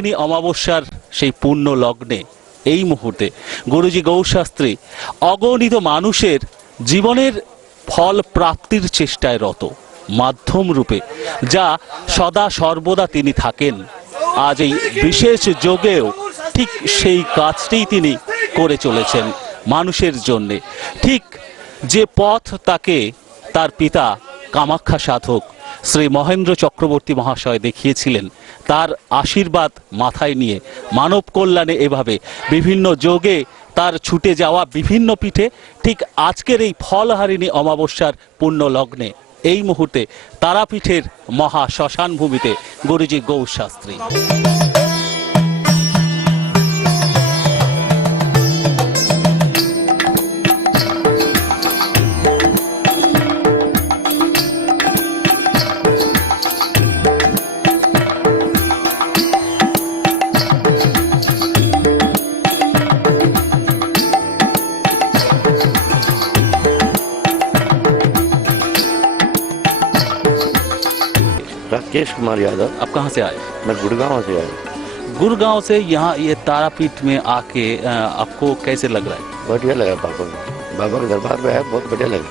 ফলহারিণী অমাবস্যার সেই পূর্ণ লগ্নে এই মুহূর্তে গুরুজি গৌরশাস্ত্রী অগণিত মানুষের জীবনের ফল প্রাপ্তির চেষ্টায় রত মাধ্যম রূপে, যা সদা সর্বদা তিনি থাকেন। আজ এই বিশেষ যোগেও ঠিক সেই কাজটিই তিনি করে চলেছেন মানুষের জন্যে। ঠিক যে পথ তাকে তার পিতা কামাখ্যা সাধক শ্রী মহেন্দ্র চক্রবর্তী মহাশয় দেখিয়েছিলেন, তার আশীর্বাদ মাথায় নিয়ে মানব কল্যাণে এভাবে বিভিন্ন যোগে তার ছুটে যাওয়া বিভিন্ন পীঠে ঠিক আজকের এই ফলহারিণী অমাবস্যার পুণ্য লগ্নে এই মুহূর্তে তারাপীঠের মহা শ্মশান ভূমিতে গুরুজি গৌরশাস্ত্রী। राकेश कुमार यादव। आप कहाँ से आए? मैं गुड़गांव से आया। गुड़गांव से यहाँ ये तारापीठ में आके आपको कैसे लग रहा है? बढ़िया लगा बाबा के दरबार में आया, बहुत बढ़िया लगा।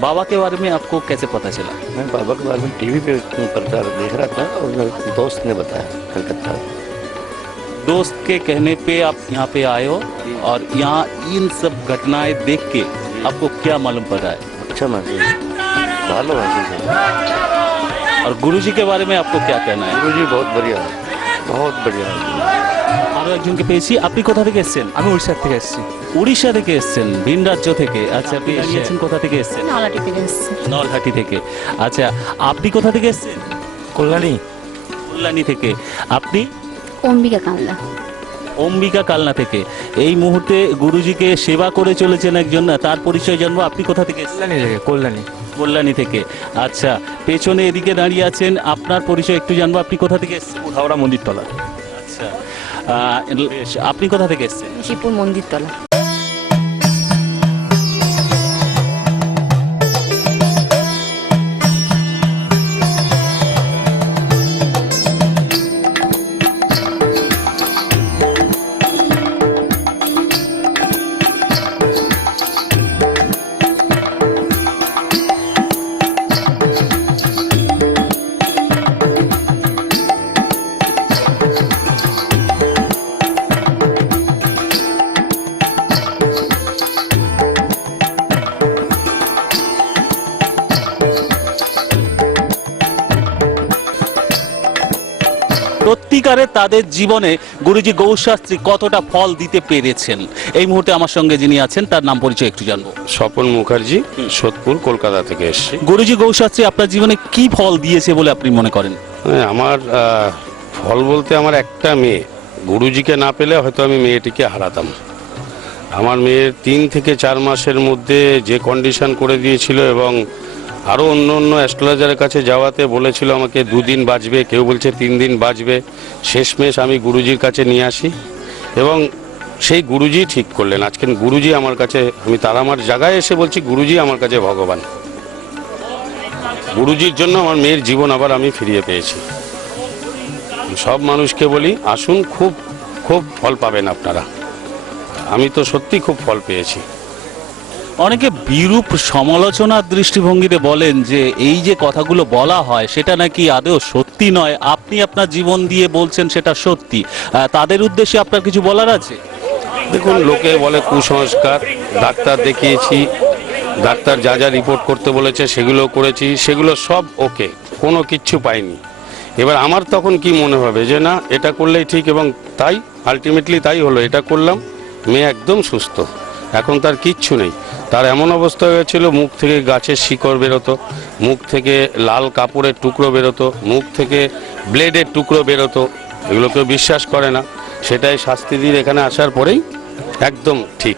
बाबा के बारे में आपको कैसे पता चला? मैं बाबा के बारे में टीवी पे प्रचार देख रहा था और मेरे दोस्त ने बताया कलकत्ता। दोस्त के कहने पे आप यहाँ पे आए हो और यहाँ इन सब घटनाएं देख के आपको क्या मालूम पड़ा है? अच्छा महसूस, भालो महसूस है। और गुरुजी के बारे में आपको क्या कहना है? गुरुजी बहुत बढ़िया है, बहुत बढ़िया है। আরো একজনকে পেয়েছি। আপনি কোথা থেকে এসেছেন? আমি উড়িষ্যা থেকে এসেছি। উড়িষ্যা থেকে এসেছেন, ভিন রাজ্য থেকে। আচ্ছা, আপনি এসেছেন কোথা থেকে এসেছেন? নলহাটি থেকে এসেছি। নলহাটি থেকে। আচ্ছা, আপনি কোথা থেকে এসেছেন? কল্যাণী। কল্যাণী থেকে। আপনি? অম্বিকা কামলা। অম্বিকা কালনা থেকে। এই মুহূর্তে গুরুজিকে সেবা করে চলেছেন একজন, তার পরিচয় জানবো। আপনি কোথা থেকে এসেছেন? কল্যাণী থেকে। কল্যাণী। কল্যাণী থেকে। আচ্ছা, পেছনে এদিকে দাঁড়িয়ে আছেন, আপনার পরিচয় একটু জানবো। আপনি কোথা থেকে এসেছেন? হাওড়া মন্দিরতলা। আচ্ছা, আপনি কোথা থেকে এসেছেন? শিবপুর মন্দিরতলা। সত্যিকারে তাদের জীবনে গুরুজি গৌরশাস্ত্রী কতটা ফল দিতে পেরেছেন, এই মুহূর্তে আমার সঙ্গে যিনি আছেন তার নাম পরিচয় একটু জানবো। স্বপন মুখার্জি, সোদপুর, কলকাতা থেকে এসেছি। গুরুজি গৌরশাস্ত্রী আপনার জীবনে কি ফল দিয়েছে বলে আপনি মনে করেন? আমার ফল বলতে আমার একটা মেয়ে, গুরুজিকে না পেলে হয়তো আমি মেয়েটিকে হারাতাম। আমার মেয়ের 3 থেকে 4 মাসের মধ্যে যে কন্ডিশন করে দিয়েছিল এবং আরও অন্য অন্য অ্যাস্ট্রোলজারের কাছে যাওয়াতে বলেছিল আমাকে 2 দিন বাঁচবে, কেউ বলছে 3 দিন বাঁচবে। শেষমেশ আমি গুরুজির কাছে নিয়ে আসি এবং সেই গুরুজি ঠিক করলেন। আজকে গুরুজি আমার কাছে, আমি তার আমার জায়গায় এসে বলছি গুরুজি আমার কাছে ভগবান। গুরুজির জন্য আমার মেয়ের জীবন আবার আমি ফিরিয়ে পেয়েছি। সব মানুষকে বলি আসুন, খুব খুব ফল পাবেন আপনারা। আমি তো সত্যি খুব ফল পেয়েছি। অনেকে বিরূপ সমালোচনার দৃষ্টিভঙ্গিতে বলেন যে এই যে কথাগুলো বলা হয় সেটা নাকি আদৌ সত্যি নয়, আপনি আপনার জীবন দিয়ে বলছেন সেটা সত্যি। তাদের উদ্দেশ্যে আপনার কিছু বলার আছে? দেখুন, লোকে বলে কুসংস্কার, ডাক্তার দেখিয়েছি, ডাক্তার যা যা রিপোর্ট করতে বলেছে সেগুলো করেছি, সেগুলো সব ওকে, কোনো কিচ্ছু পাইনি। এবার আমার তখন কি মনে হবে যে না এটা করলেই ঠিক, এবং তাই আলটিমেটলি তাই হলো। এটা করলাম, মেয়ে একদম সুস্থ, এখন তার কিচ্ছু নেই। তার এমন অবস্থা হয়েছিল, মুখ থেকে গাছের শিকড় বেরোতো, মুখ থেকে লাল কাপড়ের টুকরো বেরোতো, মুখ থেকে ব্লেডের টুকরো বেরোতো। এগুলো কেউ বিশ্বাস করে না, সেটাই শাস্তিদির এখানে আসার পরেই একদম ঠিক।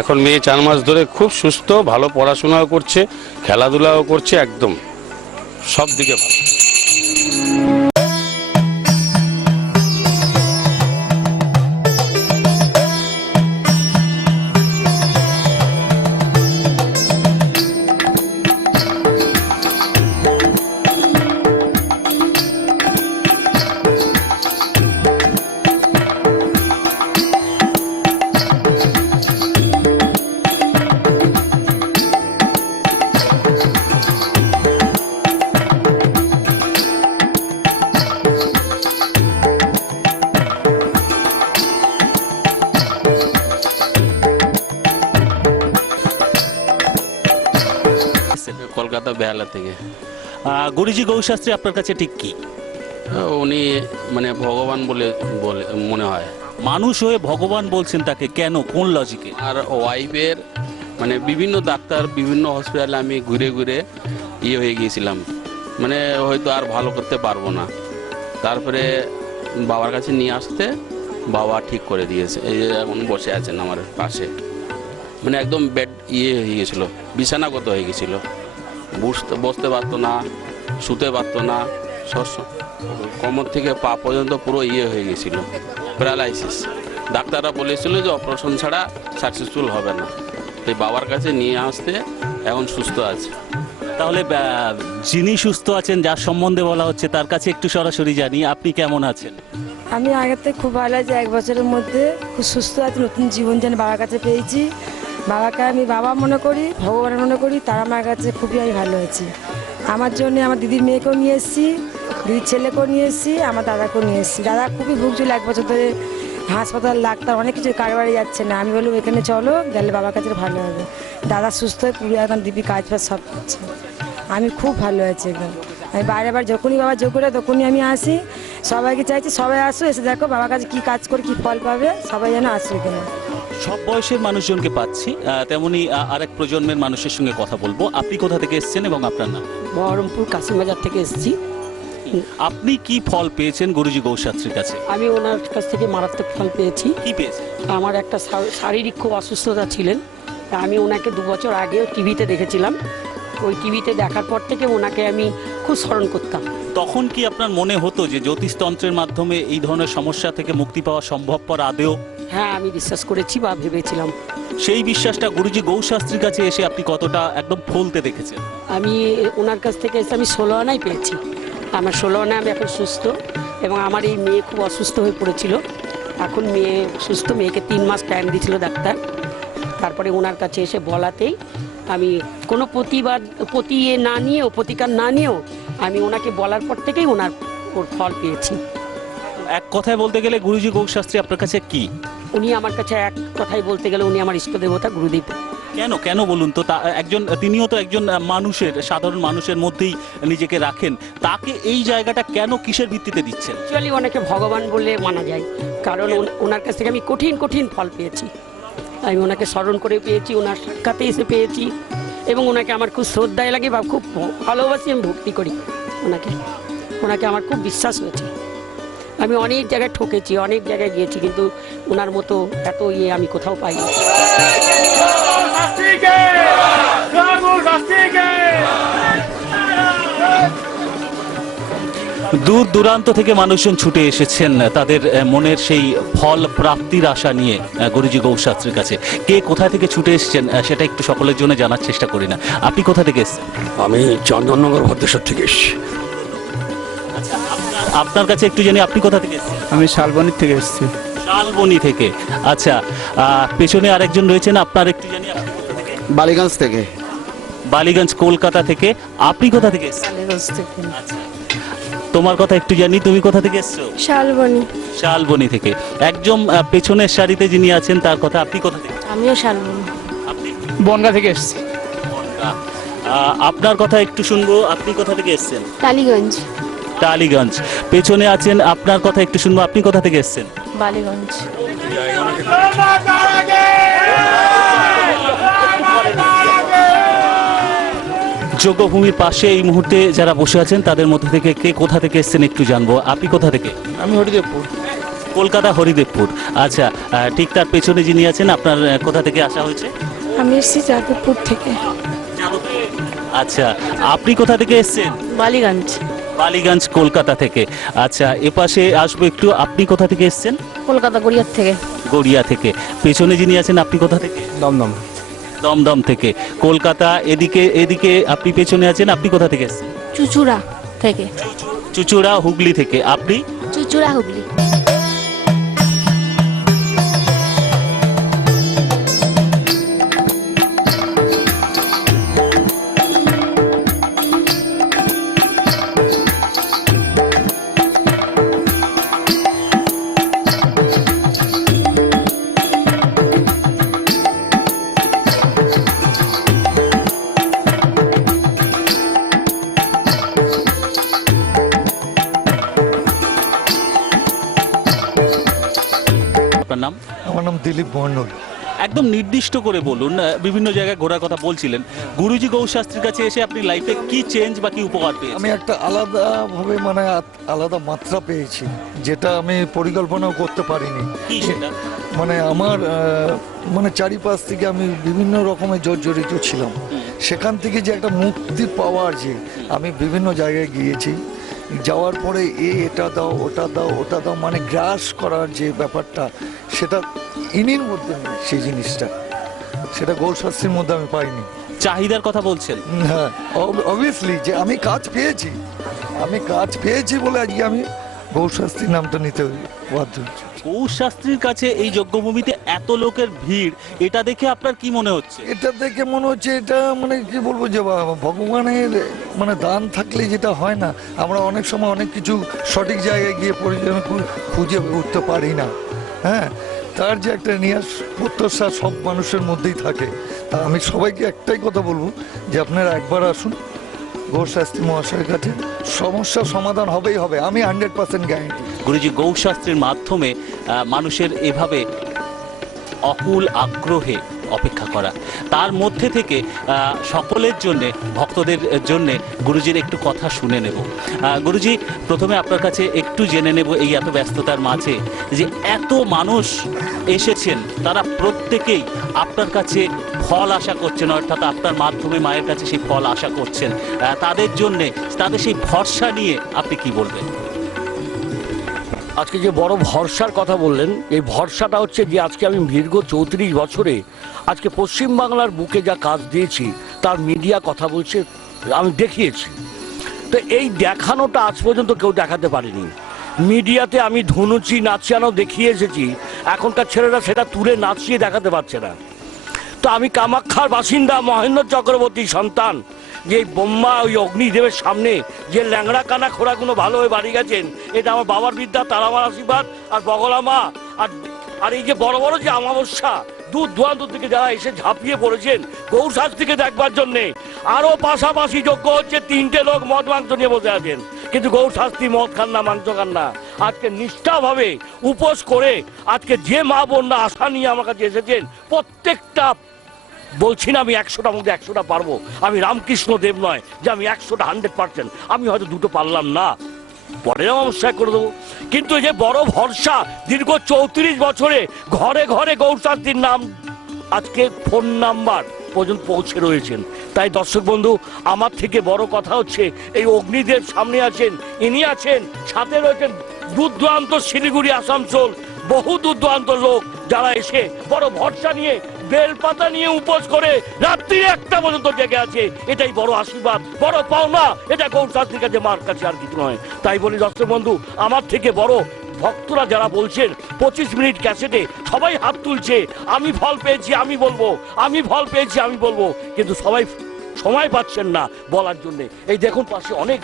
এখন মেয়ে 4 মাস ধরে খুব সুস্থ, ভালো পড়াশোনাও করছে, খেলাধুলাও করছে, একদম সব দিকে ভালো। কলকাতা বেহালা থেকে। গুরুজি গৌশাস্ত্রী আপনার কাছে ঠিক কি? উনি মানে ভগবান বলে বলে মনে হয়। মানুষ হয়ে ভগবান বলছেন তাকে, কেন, কোন লজিকে? আর ওয়াইফের মানে বিভিন্ন ডাক্তার বিভিন্ন হসপিটালে আমি ঘুরে ঘুরে হয়ে গিয়েছিলাম, মানে হয়তো আর ভালো করতে পারবো না। তারপরে বাবার কাছে নিয়ে আসতে বাবা ঠিক করে দিয়েছে, এই যে এখন বসে আছেন আমার পাশে। মানে একদম বেড হয়ে গেছিলো, বিছানাগত হয়ে গেছিলো, বসতে পারতো না, শুতে পারতো না, কোমর থেকে পা পর্যন্ত পুরো হয়ে গেছিলো, প্যারালাইসিস। ডাক্তাররা বলেছিল যে অপারেশন ছাড়া সাকসেসফুল হবে না। এই বাবার কাছে নিয়ে আসতে এখন সুস্থ আছে। তাহলে যিনি সুস্থ আছেন, যার সম্বন্ধে বলা হচ্ছে, তার কাছে একটু সরাসরি জানি, আপনি কেমন আছেন? আমি আগের থেকে খুব ভালো আছি, 1 বছরের মধ্যে খুব সুস্থ আছি, নতুন জীবন যেন বাবার কাছে পেয়েছি। বাবাকে আমি বাবা মনে করি, ভগবান মনে করি, তার আমার কাছে খুবই আমি ভালো আছি। আমার জন্য আমার দিদির মেয়েকেও নিয়ে এসেছি, দিদির ছেলেকেও নিয়ে এসেছি, আমার দাদাকেও নিয়ে এসেছি। দাদা খুবই ভুগছিল 1 বছর ধরে, হাসপাতাল ডাক্তার অনেক কিছু কারবারে যাচ্ছে না। আমি বললাম এখানে চলো, গেলে বাবার কাছে ভালো হবে। দাদা সুস্থ হয়ে পুরো এখন দিবি কাজ ফাজ সব করছে। আমি খুব ভালো আছি একদম। আমি বাইরে যখনই বাবা যোগ করে তখনই আমি আসি। সবাইকে চাইছি সবাই আসো, এসে দেখো বাবার কাছে কী কাজ করে কী ফল পাবে, সবাই যেন আসবে এখানে। সব বয়সের মানুষজনকে পাচ্ছি, তেমনি আরেক প্রজন্মের মানুষের সঙ্গে কথা বলবো। আপনি কোথা থেকে এসেছেন এবং আপনার নাম? বহরমপুর কাশিমবাজার থেকে এসেছি। আপনি কি ফল পেয়েছেন গুরুজি গৌশাস্ত্রীর কাছে? আমি ওনার কাছ থেকে মারাত্মক ফল পেয়েছি। কি পেয়েছেন? আমার একটা শারীরিক খুব অসুস্থতা ছিলেন, আমি ওনাকে 2 বছর আগেও টিভিতে দেখেছিলাম। ওই টিভিতে দেখার পর থেকে ওনাকে আমি খুব স্মরণ করতাম। তখন কি আপনার মনে হতো যে জ্যোতিষতন্ত্রের মাধ্যমে এই ধরনের সমস্যা থেকে মুক্তি পাওয়া সম্ভবপর আদেও? হ্যাঁ, আমি বিশ্বাস করেছি বা ভেবেছিলাম। সেই বিশ্বাসটা গুরুজি গৌশাস্ত্রীর কাছে এসে আপনি কতটা একদম ফলতে দেখেছেন? আমি ওনার কাছ থেকে এসে আমি 16 আনাই পেয়েছি। আমার 16 আনায় আমি এখন সুস্থ, এবং আমার এই মেয়ে খুব অসুস্থ হয়ে পড়েছিল। এখন মেয়ে সুস্থ, মেয়েকে 3 মাস টাইম দিয়েছিল ডাক্তার। তারপরে ওনার কাছে এসে বলাতেই আমি কোনো প্রতিকার না নিয়েও আমি ওনাকে বলার পর থেকেই ওর ফল পেয়েছি। এক কথায় বলতে গেলে গুরুজি গৌশাস্ত্রী আপনার কাছে কি? উনি আমার কাছে এক কথায় বলতে গেলে উনি আমার ইষ্ট দেবতা, গুরুদেব। কেন বলুন তো? তিনিও তো একজন মানুষের, সাধারণ মানুষের মধ্যেই নিজেকে রাখেন, তাকে এই জায়গাটা কেন, কিসের ভিত্তিতে দিচ্ছেন? অ্যাকচুয়ালি ওনাকে ভগবান বলে মানা যায়, কারণ ওনার কাছ থেকে আমি কঠিন ফল পেয়েছি। আমি ওনাকে স্মরণ করে পেয়েছি, ওনার সাক্ষাতে এসে পেয়েছি, এবং ওনাকে আমার খুব শ্রদ্ধায় লাগে বা খুব ভালোবাসি, আমি ভক্তি করি ওনাকে আমার খুব বিশ্বাস হয়েছে। আমি অনেক জায়গায় ঠকেছি, অনেক জায়গায় গিয়েছি, কিন্তু ওনার মতো এত আমি কোথাও পাইনি। দূর দূরান্ত থেকে মানুষজন ছুটে এসেছেন তাদের মনের সেই ফল প্রাপ্তির আশা নিয়ে গুরুজি গৌশাস্ত্রীর কাছে। কে কোথা থেকে ছুটে এসেছেন সেটা একটু সকলের জন্য জানার চেষ্টা করি না। আপনি কোথা থেকে এসেছেন? আমি চন্দননগর ভদ্রেশ্বর থেকে এসেছি। আপনার কাছে একটু জানি, আপনি কোথা থেকে এসেছেন? আমি শালবনির থেকে এসেছি। শালবনি থেকে। আচ্ছা, পেছনে আরেকজন রয়েছেন, আপনার একটু জানি, আপনি কোথা থেকে? বালিগঞ্জ থেকে। বালিগঞ্জ কলকাতা থেকে। আপনি কোথা থেকে এসেছেন? বালিগঞ্জ থেকে। আচ্ছা, তোমার কথা একটু জানি, তুমি কোথা থেকে এসছো? শালবনি। শালবনি থেকে। একজন পেছনের সারিতে যিনি আছেন তার কথা, আপনি কোথা থেকে? আমিও শালবনি। আপনি? বনগা থেকে এসেছি। আপনার কথা একটু শুনবো, আপনি কোথা থেকে এসেছেন? টালিগঞ্জ। টালিগঞ্জ। পেছনে আছেন, আপনার কথা একটু শুনবো, আপনি কোথা থেকে এসেছেন? বালিগঞ্জ। যোগভূমির পাশে এই মুহূর্তে যারা বসে আছেন তাদের মধ্যে থেকে কে কোথা থেকে এসেছেন একটু জানবো। আপনি কোথা থেকে? আমি হরিদেবপুর। কলকাতা হরিদেবপুর। আচ্ছা, ঠিক তার পেছনে যিনি আছেন, আপনার কোথা থেকে আসা হয়েছে? আমি এসেছি যাদবপুর থেকে। আচ্ছা, আপনি কোথা থেকে এসেছেন? বালিগঞ্জ। বালিগঞ্জ কলকাতা থেকে। আচ্ছা, এপাশে আসবো একটু, আপনি কোথা থেকে এসেছেন? কলকাতা গড়িয়ার থেকে। গড়িয়া থেকে। পেছনে যিনি আছেন, আপনি কোথা থেকে? দমদম। দমদম থেকে। কলকাতা। এদিকে আপনি পেছনে আছেন, আপনি কোথা থেকে এসেছেন? চুচুড়া থেকে। চুচুড়া হুগলি থেকে। আপনি? চুচুড়া হুগলি। আমার নাম দিলীপ মন্ডল। একদম নির্দিষ্ট করে বলুন, বিভিন্ন জায়গায় ঘোরার কথা বলছিলেন, গুরুজি গৌশাস্ত্রীর কাছে এসে আপনি লাইফে কি চেঞ্জ বা কি উপকার পেয়েছেন? আমি একটা আলাদাভাবে মানে আলাদা মাত্রা পেয়েছি, যেটা আমি পরিকল্পনাও করতে পারিনি। কি সেটা? মানে আমার মানে চারিপাশ থেকে আমি বিভিন্ন রকমের জর্জরিত ছিলাম, সেখান থেকে যে একটা মুক্তি পাওয়ার, যে আমি বিভিন্ন জায়গায় গিয়েছি, যাওয়ার পরে এটা দাও ওটা দাও ওটা দাও, মানে গ্রাস করার যে ব্যাপারটা, সেটা ইনির মধ্যে নেই। সেই জিনিসটা সেটা গৌরশাস্ত্রীর মধ্যে আমি পাইনি। চাহিদার কথা বলছেন? হ্যাঁ, অবভিয়াসলি যে আমি কাজ পেয়েছি বলে আজকে আমি গৌরশাস্ত্রীর নামটা নিতে বাধ্য হচ্ছি। গৌশাস্ত্রীর কাছে এই যজ্ঞভূমিতে এত লোকের ভিড়, এটা দেখে আপনার কি মনে হচ্ছে? এটা দেখে মনে হচ্ছে, এটা মানে কি বলবো, যে ভগবানের মানে দান থাকলে যেটা হয় না, আমরা অনেক সময় অনেক কিছু সঠিক জায়গায় গিয়ে খুঁজে উঠতে পারি না। হ্যাঁ, তার যে একটা নিয়াস প্রত্যাশা সব মানুষের মধ্যেই থাকে। তা আমি সবাইকে একটাই কথা বলবো, যে আপনারা একবার আসুন গৌরশাস্ত্রী মহাশয়ের কাছে, সমস্যার সমাধান হবেই হবে, আমি 100% গ্যারান্টি। গুরুজি গৌশাস্ত্রের মাধ্যমে মানুষের এভাবে অকুল আগ্রহে অপেক্ষা করা, তার মধ্যে থেকে সকলের জন্যে, ভক্তদের জন্যে গুরুজির একটু কথা শুনে নেব। গুরুজি, প্রথমে আপনার কাছে একটু জেনে নেব, এই এত ব্যস্ততার মাঝে যে এত মানুষ এসেছেন, তারা প্রত্যেকেই আপনার কাছে ফল আশা করছেন, অর্থাৎ আপনার মাধ্যমে মায়ের কাছে সেই ফল আশা করছেন, তাদের জন্যে, তাদের সেই ভরসা নিয়ে আপনি কি বলবেন? আজকে যে বড় ভরসার কথা বললেন, এই ভরসাটা হচ্ছে যে আজকে আমি দীর্ঘ 34 বছরে আজকে পশ্চিমবাংলার বুকে যা কাজ দিয়েছি, তার মিডিয়া কথা বলছে, আমি দেখিয়েছি। তো এই দেখানোটা আজ পর্যন্ত কেউ দেখাতে পারেনি। মিডিয়াতে আমি ধুনুচি নাচানো দেখিয়ে এসেছি, এখনকার ছেলেরা সেটা তুলে নাচিয়ে দেখাতে পারছে না। তো আমি কামাখ্যার বাসিন্দা, মহেন্দ্র চক্রবর্তী সন্তান, যে ব্রহ্মা ওই অগ্নিদেবের সামনে যে ল্যাংড়া কানা খোড়াগুলো ভালো হয়ে বাড়ি গেছেন, এটা আমার বাবার বিদ্যা, তার আমার আশীর্বাদ, আর বগলা মা, আর এই যে বড় বড় যে অমাবস্যা, দূর দূরান্ত থেকে যারা এসে ঝাঁপিয়ে পড়েছেন গৌরশাস্ত্রীকে দেখবার জন্যে। আরো পাশাপাশি যোগ্য হচ্ছে 3টে লোক মদ মাংস নিয়ে বসে আছেন, কিন্তু গৌরশাস্ত্রী মদ খান না, মাংস খান না। আজকে নিষ্ঠাভাবে উপোস করে আজকে যে মা বোনরা আশা নিয়ে আমার কাছে এসেছেন, প্রত্যেকটা, বলছি না আমি 100টার মধ্যে 100টা পারবো, আমি রামকৃষ্ণ দেব নয় যে আমি 100টা 100%, আমি হয়তো 2টো পারলাম না, পরে অবশ্যই করে দেবো। কিন্তু এই যে বড় ভরসা, দীর্ঘ 34 বছরে ঘরে ঘরে গৌরশাস্ত্রীর নাম, আজকে ফোন নাম্বার পর্যন্ত পৌঁছে রয়েছেন। তাই দর্শক বন্ধু, আমার থেকে বড় কথা হচ্ছে এই অগ্নিদেব সামনে আছেন, ইনি আছেন, সাথে রয়েছেন দূর দূরান্ত, শিলিগুড়ি, আসানসোল, বহু দূর দূরান্ত লোক যারা এসে বড় ভরসা নিয়ে বেলপাতা নিয়ে উপোস করে রাত্রি 1টা পর্যন্ত জেগে আছে। এটাই বড় আশীর্বাদ, বড় পাওনা, এটা গৌরশাস্ত্রীর কাছে, মার কাছে আর কিছু নয়। তাই বলি দর্শক বন্ধু, আমার থেকে বড় ভক্তরা যারা বলছেন 25 মিনিট ক্যাসেটে সবাই হাত তুলছে, আমি ফল পেয়েছি আমি বলবো, আমি ফল পেয়েছি আমি বলবো, কিন্তু সবাই সময় পাচ্ছেন না বলার জন্যে। এই দেখুন পাশে অনেক,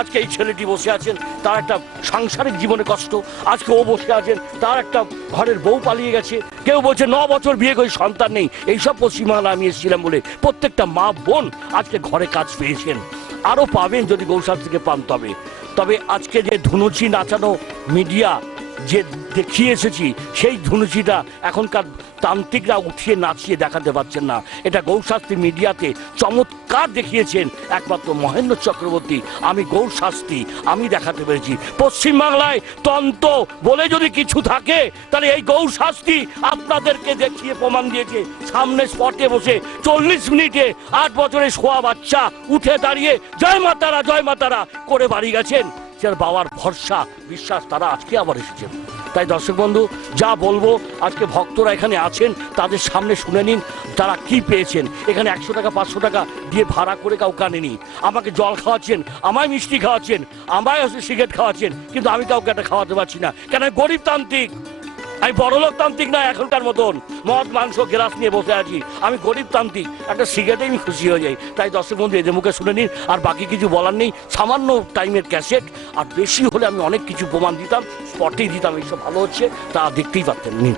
আজকে এই ছেলেটি বসে আছেন, তার একটা সাংসারিক জীবনে কষ্ট, আজকে ও বসে আছেন, তার একটা ঘরের বউ পালিয়ে গেছে, কেউ বলছে 9 বছর বিয়ে করে সন্তান নেই। এইসব পশ্চিমবাংলা আমি এসেছিলাম বলে প্রত্যেকটা মা বোন আজকে ঘরে কাজ পেয়েছেন, আরও পাবেন যদি গৌরশাস্ত্রীকে পান। তবে আজকে যে ধুনুচি নাচানো মিডিয়া যে দেখিয়ে এসেছি, সেই ধুনুচিটা এখনকার তান্ত্রিকরা উঠিয়ে নাচিয়ে দেখাতে পারছেন না। এটা গৌরশাস্ত্রী মিডিয়াতে চমৎকার দেখিয়েছেন একমাত্র মহেন্দ্র চক্রবর্তী। আমি গৌরশাস্ত্রী, আমি দেখাতে পেরেছি। পশ্চিমবাংলায় তন্ত্র বলে যদি কিছু থাকে, তাহলে এই গৌরশাস্ত্রী আপনাদেরকে দেখিয়ে প্রমাণ দিয়েছে। সামনে স্পটে বসে 40 মিনিটে 8 বছরের শোয়া বাচ্চা উঠে দাঁড়িয়ে জয় মাতারা করে বাড়ি গেছেন। যার বাবার ভরসা বিশ্বাস, তারা আজকে আবার এসেছেন। তাই দর্শক বন্ধু, যা বলবো, আজকে ভক্তরা এখানে আছেন, তাদের সামনে শুনে নিন তারা কি পেয়েছেন। এখানে 100 টাকা 500 টাকা দিয়ে ভাড়া করে কাউকে আনেনি, আমাকে জল খাওয়াচ্ছেন, আমায় মিষ্টি খাওয়াচ্ছেন, আমায় সিগারেট খাওয়াচ্ছেন, কিন্তু আমি কাউকে একটা খাওয়াতে পারছি না। কেন? গরিব তান্ত্রিক, আমি বড়লোক তান্ত্রিক না এখনকার মতন মদ মাংস গ্লাস নিয়ে বসে আছি। আমি গরিব তান্ত্রিক, একটা সিগারেটে আমি খুশি হয়ে যাই। তাই দর্শক বন্ধু, এদের মুখে শুনে নিন, আর বাকি কিছু বলার নেই। সামান্য টাইমের ক্যাসেট, আর বেশি হলে আমি অনেক কিছু প্রমাণ দিতাম, স্পটেই দিতাম, এইসব ভালো হচ্ছে, তা দেখতেই পারতেন। নিন।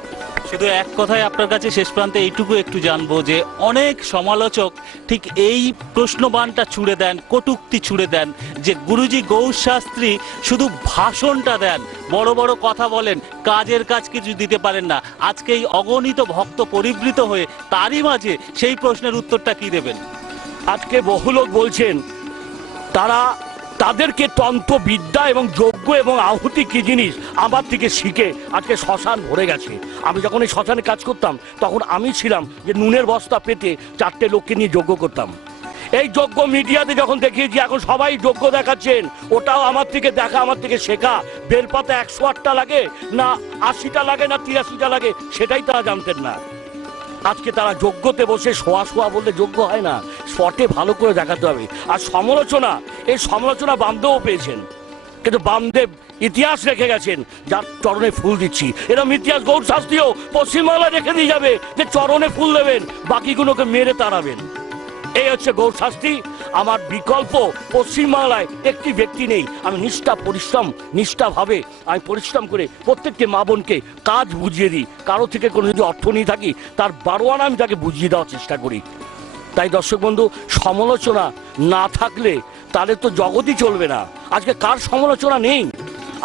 শুধু এক কথায় আপনার কাছে শেষ প্রান্তে এইটুকু একটু জানবো যে অনেক সমালোচক ঠিক এই প্রশ্নবাণটা ছুড়ে দেন, কটূক্তি ছুড়ে দেন যে গুরুজি গৌর শাস্ত্রী শুধু ভাষণটা দেন, বড় বড় কথা বলেন, কাজের কাজ কিছু দিতে পারেন না। আজকে এই অগণিত ভক্ত পরিবৃত হয়ে তারই মাঝে সেই প্রশ্নের উত্তরটা কি দেবেন? আজকে বহু লোক বলছেন তাদেরকে তন্ত্র বিদ্যা এবং যজ্ঞ এবং আহুতি কি জিনিস আমার থেকে শিখে আজকে শ্মশান ভরে গেছে। আমি যখন এই শ্মশানে কাজ করতাম তখন আমি ছিলাম যে নুনের বস্তা পেতে 4টে লোককে নিয়ে যজ্ঞ করতাম। এই যজ্ঞ মিডিয়াতে যখন দেখিয়েছি এখন সবাই যজ্ঞ দেখাচ্ছেন, ওটাও আমার থেকে দেখা, আমার থেকে শেখা। বেলপাতা 108টা লাগে না 80টা লাগে না 83টা লাগে সেটাই তারা জানতেন না। আজকে তারা যজ্ঞতে বসে শোয়া বললে যোগ্য হয় না, স্পটে ভালো করে দেখাতে হবে। আর সমালোচনা, এই সমালোচনা বামদেবও পেয়েছেন, কিন্তু বামদেব ইতিহাস রেখে গেছেন যার চরণে ফুল দিচ্ছি। এরকম ইতিহাস গৌর শাস্ত্রীও পশ্চিমবাংলায় রেখে দিয়ে যাবে যে চরণে ফুল দেবেন, বাকিগুলোকে মেরে তাড়াবেন। এই হচ্ছে গৌর শাস্ত্রী। আমার বিকল্প পশ্চিমবাংলায় একটি ব্যক্তি নেই। আমি নিষ্ঠাভাবে আমি পরিশ্রম করে প্রত্যেককে মা বোনকে কাজ বুঝিয়ে দিই। কারো থেকে কোনো যদি অর্থ নিয়ে থাকি তার 12 আনা আমি তাকে বুঝিয়ে দেওয়ার চেষ্টা করি। তাই দর্শক বন্ধু, সমালোচনা না থাকলে তাহলে তো জগতই চলবে না। আজকে কার সমালোচনা নেই?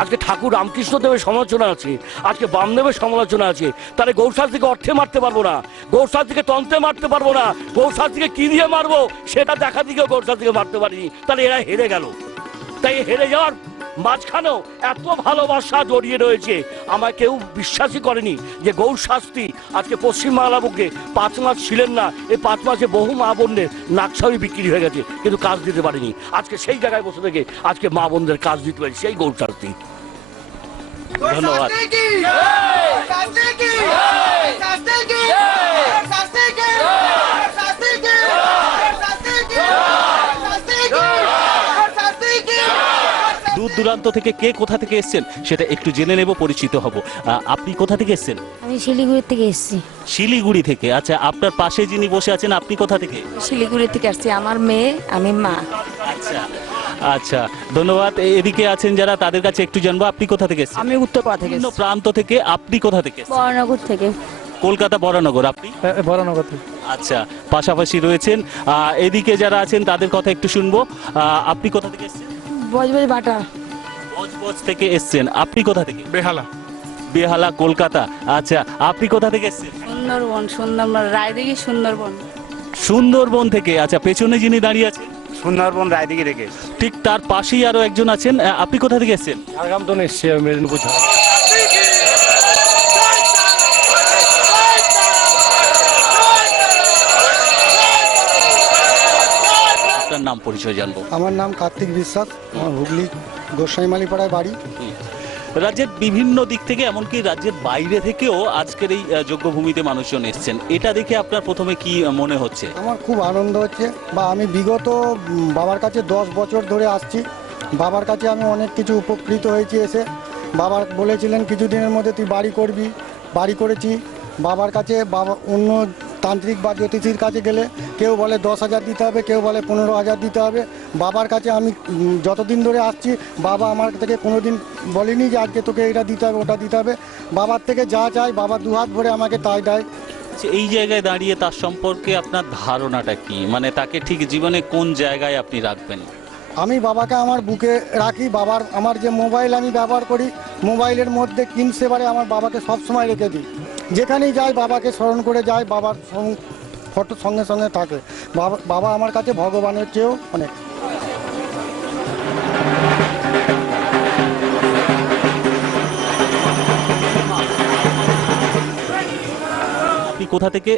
আজকে ঠাকুর রামকৃষ্ণদেবের সমালোচনা আছে, আজকে বামদেবের সমালোচনা আছে। তাহলে গৌরশাস্ত্রীকে অর্থে মারতে পারবো না, গৌরশাস্ত্রীকে তন্ত্রে মারতে পারবো না, গৌরশাস্ত্রীকে কি দিয়ে মারবো সেটা দেখা দিকেও গৌরশাস্ত্রীকে মারতে পারিনি। তাহলে এরা হেরে গেল। তাই হেরে যাওয়ার মাঝখানেও এত ভালোবাসা জড়িয়ে রয়েছে। আমার কেউ বিশ্বাসই করেনি যে গৌর শাস্ত্রী আজকে পশ্চিমবাংলা বুকে 5 মাস ছিলেন না। এই 5 মাসে বহু মা বোনদের নাকছাবি বিক্রি হয়ে গেছে, কিন্তু কাজ দিতে পারেনি। আজকে সেই জায়গায় বসে থেকে আজকে মা বোনদের কাজ দিতে পারি, সেই গৌর শাস্ত্রী। ধন্যবাদ। দূর দূরান্ত থেকে কে কোথা থেকে এসেছেন সেটা একটু জেনে নেব, পরিচিত হব। আপনি কোথা থেকে এসেছেন? আমি শিলিগুড়ি থেকে এসেছি। শিলিগুড়ি থেকে। আচ্ছা, আপনার পাশে যিনি বসে আছেন আপনি কোথা থেকে? শিলিগুড়ি থেকে আসছি, আমার মেয়ে, আমি মা। আচ্ছা আচ্ছা, ধন্যবাদ। এদিকে আছেন যারা, তাদের কাছে একটু জানবো, আপনি কোথা থেকে এসেছেন? আমি উত্তরপাড়া থেকে বিভিন্ন এসেছি। প্রান্ত থেকে। আপনি কোথা থেকে এসেছেন? বরানগর থেকে। কলকাতা বরানগর। আপনি? বরানগর থেকে। আচ্ছা, পাশাপাশি রয়েছেন। এদিকে যারা আছেন তাদের কথা একটু শুনবো। আপনি কোথা থেকে এসেছেন? বজবজ বাটা। বজবজ থেকে এসেছেন। আপনি কোথা থেকে? বেহালা। বেহালা, কলকাতা। আচ্ছা, আপনি কোথা থেকে এসেছেন? সুন্দরবন, রায়দিঘি সুন্দরবন। সুন্দরবন থেকে। আচ্ছা, পেছনে যিনি দাঁড়িয়ে আছেন? সুন্দরবন রায়দিঘি থেকে। ঠিক তার পাশেই আরো একজন আছেন। আপনি কোথা থেকে এসেছেন? ঝাড়গ্রাম তো এসেছি, মেদিনীপুর। আপনার নাম পরিচয় জানবো। আমার নাম কার্তিক বিশ্বাস, আমার হুগলি গোসাইমালিপাড়ায় বাড়ি। রাজ্যের বিভিন্ন দিক থেকে, এমনকি রাজ্যের বাইরে থেকেও আজকের এই যজ্ঞভূমিতে মানুষজন এসেছেন। এটা দেখে আপনার প্রথমে কি মনে হচ্ছে? আমার খুব আনন্দ হচ্ছে। বা আমি বিগত বাবার কাছে 10 বছর ধরে আসছি। বাবার কাছে আমি অনেক কিছু উপকৃত হয়েছি এসে। বাবা বলেছিলেন কিছুদিনের মধ্যে তুই বাড়ি করবি, বাড়ি করেছি। বাবার কাছে অন্য তান্ত্রিক বা জ্যোতিষীর কাছে গেলে কেউ বলে 10,000 দিতে হবে, কেউ বলে 15,000 দিতে হবে। বাবার কাছে আমি যতদিন ধরে আসছি, বাবা আমার থেকে কোনোদিন বলেনি যে আজকে তোকে এটা দিতে হবে, ওটা দিতে হবে। বাবার থেকে যা চাই বাবা দুহাত ভরে আমাকে তাই দেয়। এই জায়গায় দাঁড়িয়ে তার সম্পর্কে আপনার ধারণাটা কি? মানে তাকে ঠিক জীবনে কোন জায়গায় আপনি রাখবেন? আমি বাবাকে আমার বুকে রাখি। আমার যে মোবাইল আমি ব্যবহার করি, মোবাইলের মধ্যে সেবারে আমার বাবাকে সবসময় রেখে দিই। যেখানেই যাই বাবাকে স্মরণ করে যাই, বাবার ফটো সঙ্গে সঙ্গে থাকে। বাবা আমার কাছে ভগবানের চেয়েও অনেক। আপনি কোথা থেকে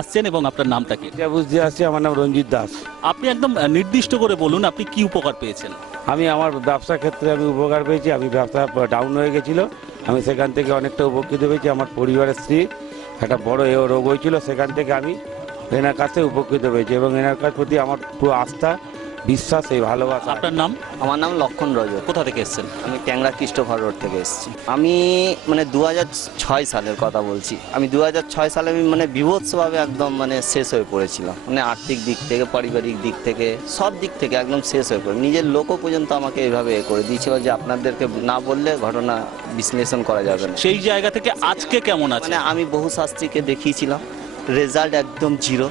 আসছেন এবং আপনার নামটা কি? বুঝতে আসছি, আমার নাম রঞ্জিত দাস। আপনি একদম নির্দিষ্ট করে বলুন আপনি কি উপকার পেয়েছেন? আমি আমার ব্যবসা ক্ষেত্রে আমি উপকার পেয়েছি। আমি ব্যবসা ডাউন হয়ে গেছিল, আমি সেখান থেকে অনেকটা উপকৃত পেয়েছি। আমার পরিবারের স্ত্রী একটা বড় রোগ হয়েছিল, সেখান থেকে আমি এনার কাছে উপকৃত পেয়েছি এবং এনার কাছ প্রতি আমার পুরো আস্থা বিশ্বাস, এই ভালোবাসা। আপনার নাম? আমার নাম লক্ষণ রজক। কোথা থেকে এসেছেন? আমি ট্যাংরা কৃষ্ণঘর রোড থেকে এসেছি। আমি মানে 2006 সালের কথা বলছি। আমি 2006 সালে আমি মানে বিভৎসভাবে একদম মানে শেষ হয়ে পড়েছিলাম, মানে আর্থিক দিক থেকে, পারিবারিক দিক থেকে, সব দিক থেকে একদম শেষ হয়ে পড়ে। নিজের লোকও পর্যন্ত আমাকে এইভাবে করে দিয়েছিল যে আপনাদেরকে না বললে ঘটনা বিশ্লেষণ করা যাবে না। সেই জায়গা থেকে আজকে কেমন আছে? মানে আমি বহু শাস্ত্রীকে দেখিয়েছিলাম, রেজাল্ট একদম জিরো।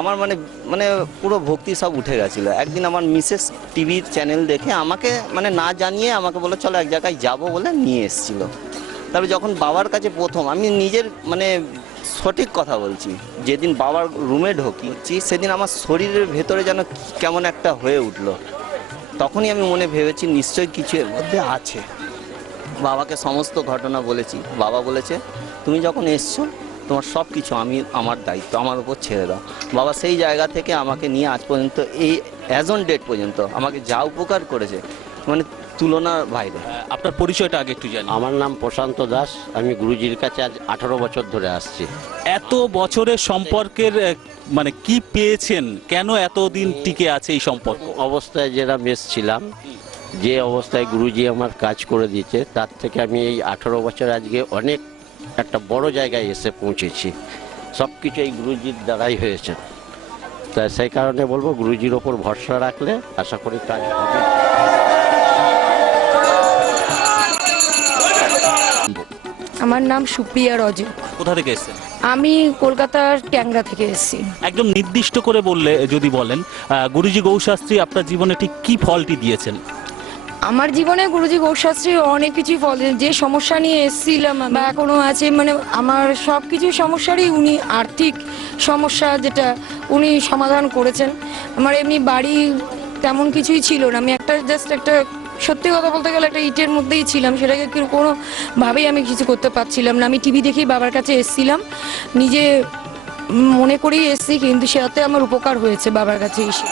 আমার মানে মানে পুরো ভক্তি সব উঠে গেছিলো। একদিন আমার মিসেস টিভির চ্যানেল দেখে আমাকে মানে না জানিয়ে আমাকে বলে চলো এক জায়গায় যাবো বলে নিয়ে এসেছিলো। তবে যখন বাবার কাছে প্রথম আমি নিজের মানে সঠিক কথা বলছি, যেদিন বাবার রুমে ঢুকিয়েছি সেদিন আমার শরীরের ভেতরে যেন কেমন একটা হয়ে উঠলো। তখনই আমি মনে ভেবেছি নিশ্চয়ই কিছু এর মধ্যে আছে। বাবাকে সমস্ত ঘটনা বলেছি। বাবা বলেছে তুমি যখন এসছো তোমার সব কিছু আমার দায়িত্ব, আমার উপর ছেড়ে দাও। বাবা সেই জায়গা থেকে আমাকে নিয়ে আজ পর্যন্ত এই অ্যাজ অন ডেট পর্যন্ত আমাকে যা উপকার করেছে মানে তুলনার বাইরে। আপনার পরিচয়টা আগে একটু জানি। আমার নাম প্রশান্ত দাস, আমি গুরুজির কাছে আজ 18 বছর ধরে আসছি। এত বছরের সম্পর্কের মানে কি পেয়েছেন, কেন এতদিন টিকে আছে এই সম্পর্ক? অবস্থায় যেরকম এসেছিলাম, যে অবস্থায় গুরুজি আমার কাজ করে দিয়েছে, তার থেকে আমি এই 18 বছর আজকে অনেক একটা বড় জায়গায় এসে পৌঁছেছি। সব কিছু এই গুরুজির দ্বারাই হয়েছে। তাই সেই কারণে বলবো গুরুজির ওপর ভরসা রাখলে আশা করি কাজ হবে। আমার নাম সুপ্রিয়া রজক। কোথা থেকে এসেছেন? আমি কলকাতার ট্যাংরা থেকে এসেছি। একদম নির্দিষ্ট করে বললে যদি বলেন, গুরুজি গৌশাস্ত্রী আপনার জীবনে ঠিক কি ফলটি দিয়েছেন? আমার জীবনে গুরুজি গৌশাস্ত্রী অনেক কিছুই ফল দিয়েছেন। যে সমস্যা নিয়ে এসেছিলাম বা এখনো আছে, মানে আমার সব কিছু সমস্যারই উনি আর্থিক সমস্যা যেটা উনি সমাধান করেছেন। আমার এমনি বাড়ি তেমন কিছুই ছিল না, আমি একটা সত্যি কথা বলতে গেলে একটা ইটের মধ্যেই ছিলাম, সেটাকে কোনোভাবেই আমি কিছু করতে পারছিলাম না। আমি টিভি দেখেই বাবার কাছে এসেছিলাম, নিজে মনে করেই এসেছি, কিন্তু সেটাতে আমার উপকার হয়েছে বাবার কাছে এসে।